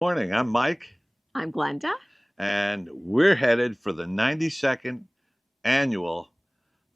Morning, I'm Mike, I'm Glenda. and we're headed for the 92nd annual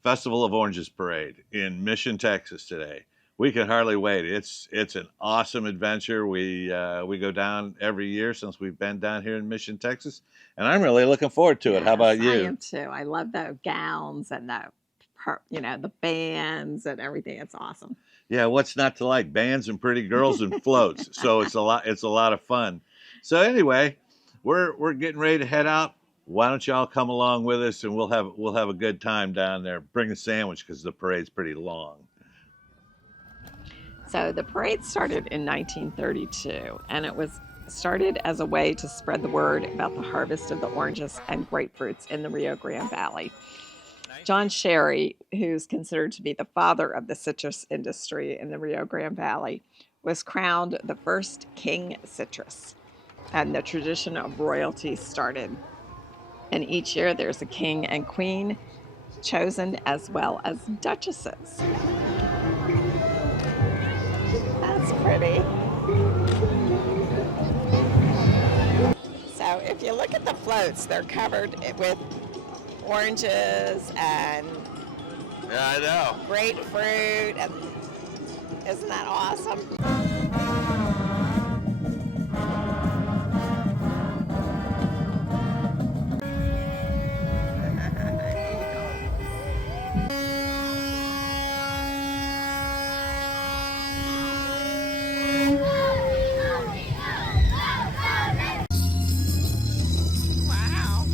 Festival of Oranges Parade in Mission, Texas today. We can hardly wait. It's an awesome adventure. We go down every year since we've been down here in Mission, Texas, and I'm really looking forward to it. How Yes, about I you? am too. I love the gowns and the bands and everything. It's awesome. Yeah, what's not to like? Bands and pretty girls and floats. So it's a lot of fun. So anyway, we're getting ready to head out. Why don't y'all come along with us and we'll have a good time down there. Bring a sandwich because the parade's pretty long. So the parade started in 1932, and it was started as a way to spread the word about the harvest of the oranges and grapefruits in the Rio Grande Valley. John Sherry, who's considered to be the father of the citrus industry in the Rio Grande Valley, was crowned the first king citrus, and the tradition of royalty started. And each year there's a king and queen chosen, as well as duchesses. That's pretty. So if you look at the floats, they're covered with oranges and Yeah, I know. grapefruit. And isn't that awesome? Wow.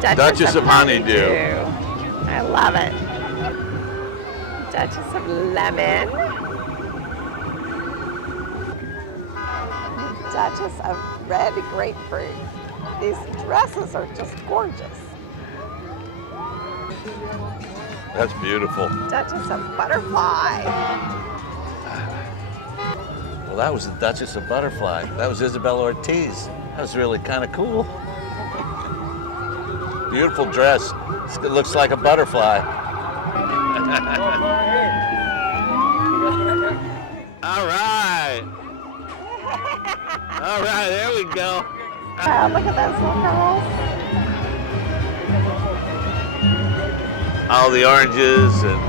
Duchess of Honeydew. I love it. Duchess of Lemon. Duchess of Red Grapefruit. These dresses are just gorgeous. That's beautiful. Duchess of Butterfly. Well, that was the Duchess of Butterfly. That was Isabel Ortiz. That was really kind of cool. Beautiful dress. It looks like a butterfly. All right. All right, there we go. Wow, look at those little girls. All the oranges and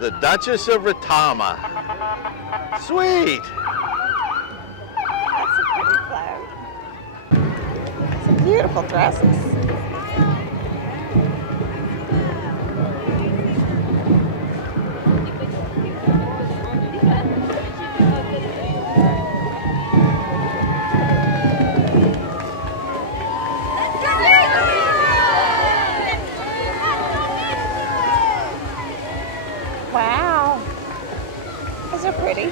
the Duchess of Retama. Sweet. That's a pretty float. Some beautiful dresses. Wow. Those are pretty.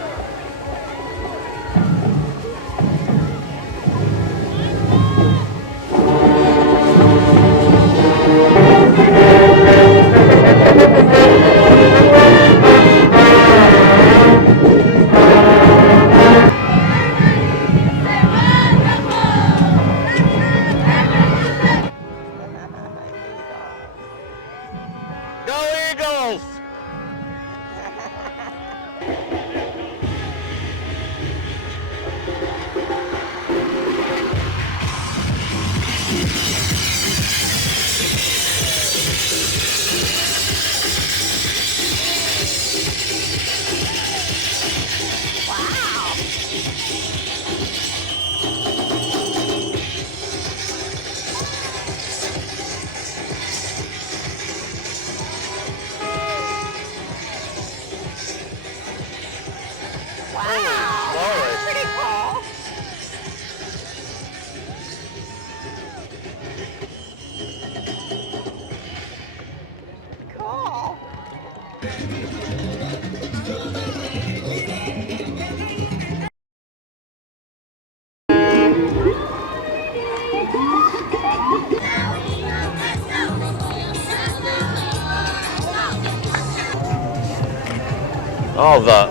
Oh,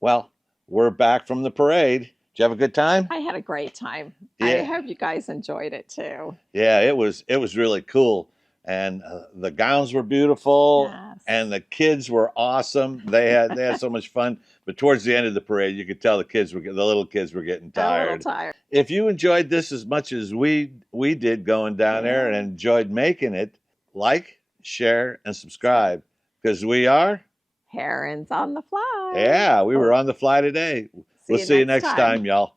well, we're back from the parade. Did you have a good time? I had a great time. I Yeah. hope you guys enjoyed it too. Yeah, it was really cool, and the gowns were beautiful, Yes. and the kids were awesome. They had so much fun. But towards the end of the parade, you could tell the little kids were getting A little tired. tired. If you enjoyed this as much as we did going down there and enjoyed making it, like, share, and subscribe, because we are Herons on the fly. yeah, we were on the fly today. We'll see you next time, y'all.